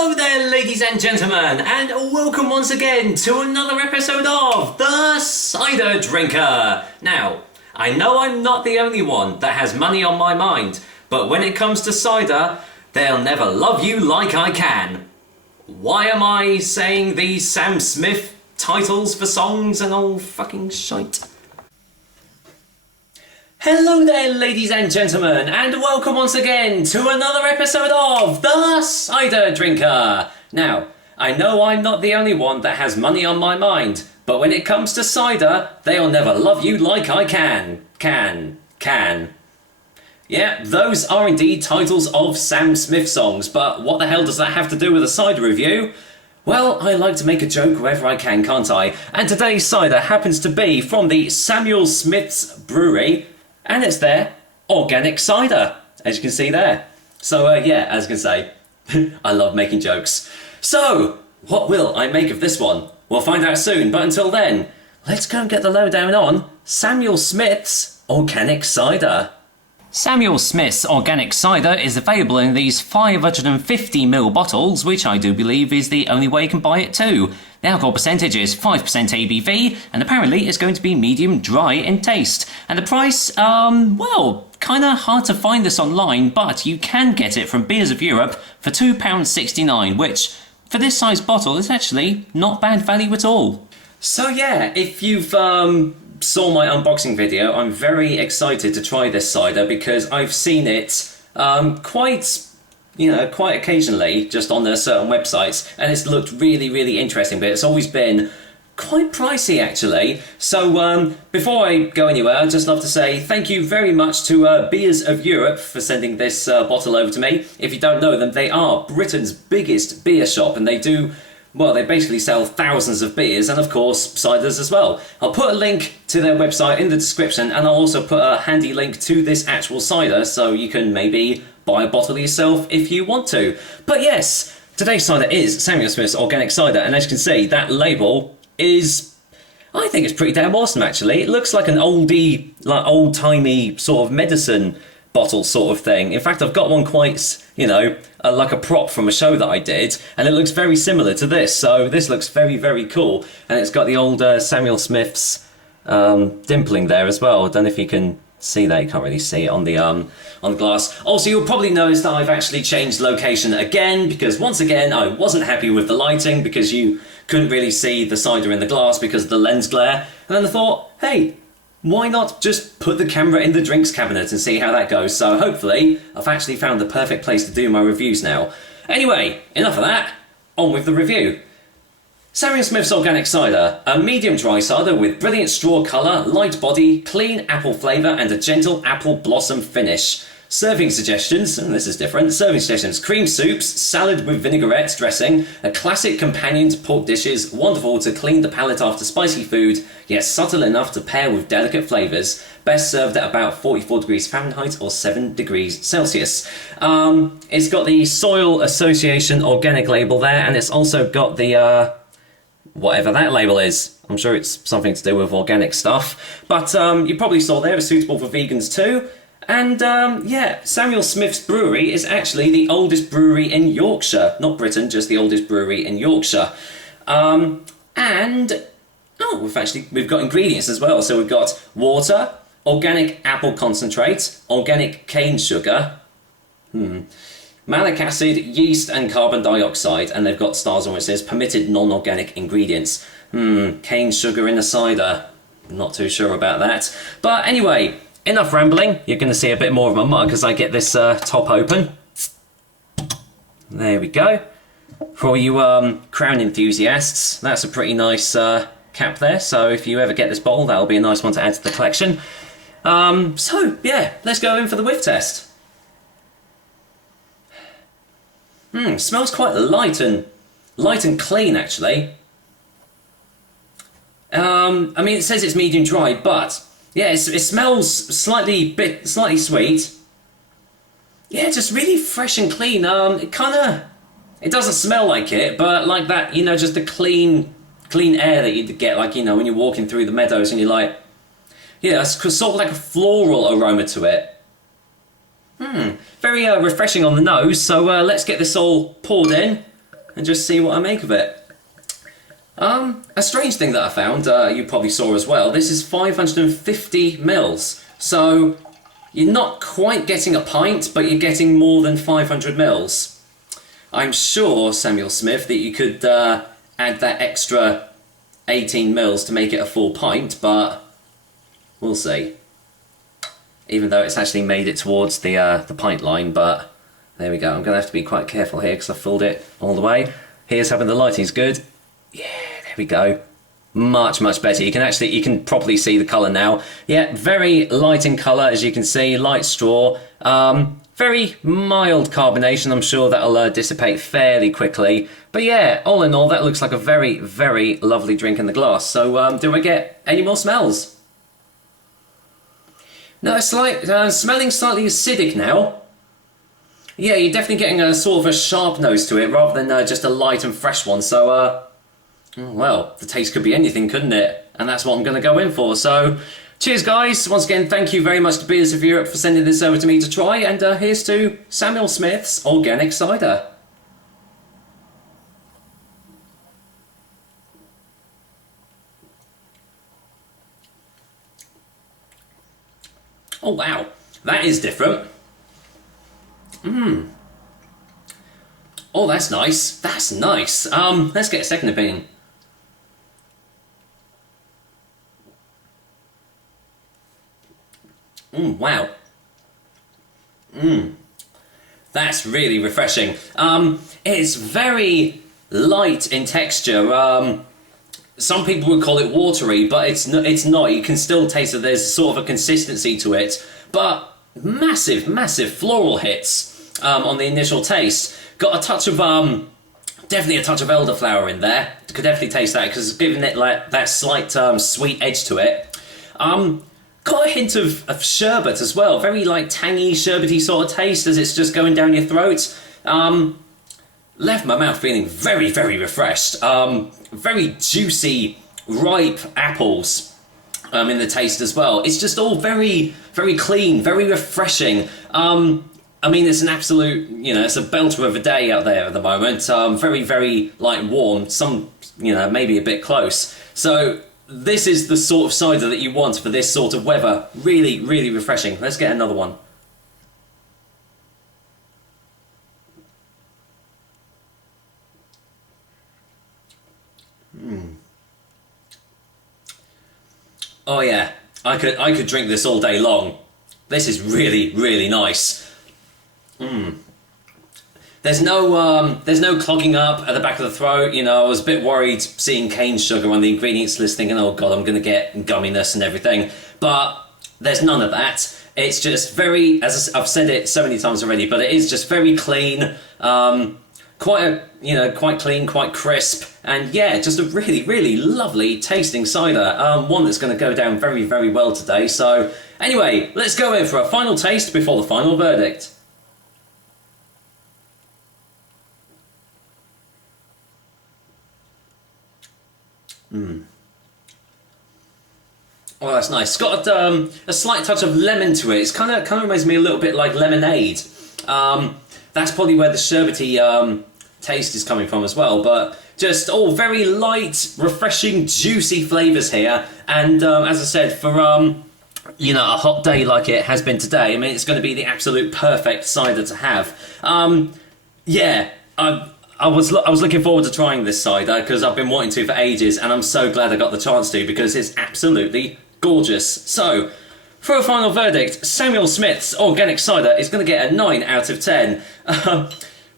Hello there, ladies and gentlemen, and welcome once again to another episode of The Cider Drinker. Now, I know I'm not the only one that has money on my mind, but when it comes to cider, they'll never love you like I can. Why am I saying these Sam Smith titles for songs and all fucking shite? Hello there, ladies and gentlemen, and welcome once again to another episode of The Cider Drinker. Now, I know I'm not the only one that has money on my mind, but when it comes to cider, they'll never love you like I can. Can. Yeah, those are indeed titles of Sam Smith songs, but what the hell does that have to do with a cider review? Well, I like to make a joke wherever I can, can't I? And today's cider happens to be from the Samuel Smith's Brewery, and it's their organic cider, as you can see there. So, yeah, as you can say, I love making jokes. So, what will I make of this one? We'll find out soon, but until then, let's go and get the lowdown on Samuel Smith's organic cider. Samuel Smith's organic cider is available in these 550ml bottles, which I do believe is the only way you can buy it too. The alcohol percentage is 5% ABV, and apparently it's going to be medium dry in taste. And the price, well, kinda hard to find this online, but you can get it from Beers of Europe for £2.69, which, for this size bottle, is actually not bad value at all. So yeah, if you've saw my unboxing video, I'm very excited to try this cider because I've seen it quite occasionally just on certain websites, and it's looked really interesting, but it's always been quite pricey actually. So before I go anywhere, I'd just love to say thank you very much to Beers of Europe for sending this bottle over to me. If you don't know them, they are Britain's biggest beer shop, and they do, well, they basically sell thousands of beers and, of course, ciders as well. I'll put a link to their website in the description, and I'll also put a handy link to this actual cider so you can maybe buy a bottle yourself if you want to. But yes, today's cider is Samuel Smith's organic cider, and as you can see, that label is, I think it's pretty damn awesome actually. It looks like an oldie, like old-timey sort of medicine bottle sort of thing. In fact, I've got one quite, like a prop from a show that I did, and it looks very similar to this, so this looks very cool, and it's got the old Samuel Smith's dimpling there as well. I don't know if you can see that, you can't really see it on the glass. Also, you'll probably notice that I've actually changed location again, because once again I wasn't happy with the lighting, because you couldn't really see the cider in the glass because of the lens glare, and then I thought, hey, why not just put the camera in the drinks cabinet and see how that goes? So hopefully I've actually found the perfect place to do my reviews now. Anyway, enough of that, on with the review. Samuel Smith's Organic Cider, a medium dry cider with brilliant straw colour, light body, clean apple flavour and a gentle apple blossom finish. Serving suggestions, and this is different, serving suggestions: cream soups, salad with vinaigrette dressing, a classic companion to pork dishes, wonderful to clean the palate after spicy food, yet subtle enough to pair with delicate flavours, best served at about 44 degrees Fahrenheit or 7 degrees Celsius. It's got the Soil Association organic label there, and it's also got the, whatever that label is. I'm sure it's something to do with organic stuff, but you probably saw there, it's suitable for vegans too. And yeah, Samuel Smith's Brewery is actually the oldest brewery in Yorkshire. Not Britain, just the oldest brewery in Yorkshire. We've got ingredients as well. So we've got water, organic apple concentrate, organic cane sugar, malic acid, yeast and carbon dioxide, and they've got stars on which says permitted non-organic ingredients. Cane sugar in a cider. Not too sure about that. But anyway, enough rambling. You're going to see a bit more of my mug as I get this top open. There we go. For all you Crown enthusiasts, that's a pretty nice cap there. So if you ever get this bottle, that'll be a nice one to add to the collection. So yeah, let's go in for the whiff test. Smells quite light and clean actually. I mean, it says it's medium dry, but yeah, it smells slightly sweet. Yeah, just really fresh and clean. It doesn't smell like it, but like that, just the clean air that you get, like, when you're walking through the meadows and you're like, yeah, it's sort of like a floral aroma to it. Very refreshing on the nose. So let's get this all poured in. and just see what I make of it. A strange thing that I found, you probably saw as well, this is 550 mils. So you're not quite getting a pint, but you're getting more than 500 mils. I'm sure, Samuel Smith, that you could add that extra 18 mils to make it a full pint, but we'll see. Even though it's actually made it towards the pint line, but there we go. I'm going to have to be quite careful here because I filled it all the way. Here's hoping the lighting's good. Yeah, there we go. Much, much better. You can properly see the colour now. Yeah, very light in colour, as you can see. Light straw. Very mild carbonation. I'm sure that'll dissipate fairly quickly. But yeah, all in all, that looks like a very, very lovely drink in the glass. So do I get any more smells? No, it's like smelling slightly acidic now. Yeah, you're definitely getting a sort of a sharp nose to it rather than just a light and fresh one. So, well, the taste could be anything, couldn't it? And that's what I'm going to go in for. So, cheers, guys. Once again, thank you very much to Beers of Europe for sending this over to me to try. And here's to Samuel Smith's Organic Cider. Oh, wow. That is different. Oh, that's nice. That's nice. Let's get a second opinion. Wow. That's really refreshing. It's very light in texture. Some people would call it watery, but it's not. You can still taste that there's sort of a consistency to it. But massive, massive floral hits on the initial taste. Got a touch of, definitely a touch of elderflower in there. Could definitely taste that because it's giving it like that slight sweet edge to it. Got a hint of sherbet as well. Very like tangy, sherbety sort of taste as it's just going down your throat. Left my mouth feeling very, very refreshed. Very juicy, ripe apples in the taste as well. It's just all very, very clean, very refreshing. I mean, it's an absolute, it's a belter of a day out there at the moment. Very, very, like, warm. Some, maybe a bit close. So this is the sort of cider that you want for this sort of weather. Really, really refreshing. Let's get another one. Oh yeah, I could drink this all day long. This is really, really nice. There's no clogging up at the back of the throat. I was a bit worried seeing cane sugar on the ingredients list, thinking, oh god, I'm going to get gumminess and everything. But there's none of that. It's just very, as I've said it so many times already, but it is just very clean. Quite clean, quite crisp, and yeah, just a really, really lovely tasting cider. One that's going to go down very, very well today. So anyway, let's go in for a final taste before the final verdict. Oh, that's nice. It's got a slight touch of lemon to it. It's kind of reminds me a little bit like lemonade. That's probably where the sherbety taste is coming from as well, but just all very light, refreshing, juicy flavours here. And as I said, for a hot day like it has been today, I mean, it's going to be the absolute perfect cider to have. Yeah, I was looking forward to trying this cider because I've been wanting to for ages, and I'm so glad I got the chance to because it's absolutely gorgeous. So, for a final verdict, Samuel Smith's Organic Cider is going to get a 9 out of 10.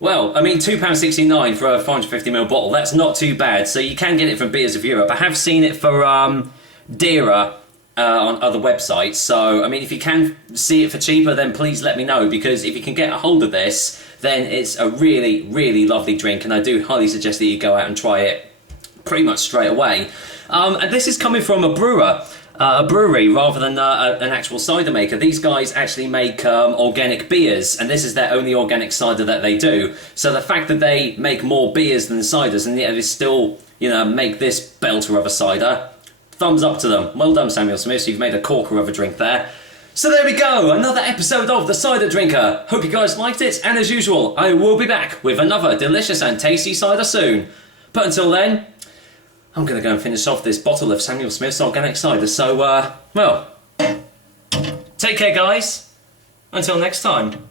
Well, I mean, £2.69 for a 550ml bottle, that's not too bad, so you can get it from Beers of Europe. I have seen it for dearer on other websites, so, I mean, if you can see it for cheaper, then please let me know, because if you can get a hold of this, then it's a really, really lovely drink, and I do highly suggest that you go out and try it pretty much straight away. And this is coming from a brewery rather than an actual cider maker. These guys actually make organic beers, and this is their only organic cider that they do. So the fact that they make more beers than ciders, and yet they still, make this belter of a cider, thumbs up to them. Well done, Samuel Smith. You've made a corker of a drink there. So there we go, another episode of The Cider Drinker. Hope you guys liked it, and as usual, I will be back with another delicious and tasty cider soon. But until then, I'm going to go and finish off this bottle of Samuel Smith's organic cider, so, well, take care guys. Until next time.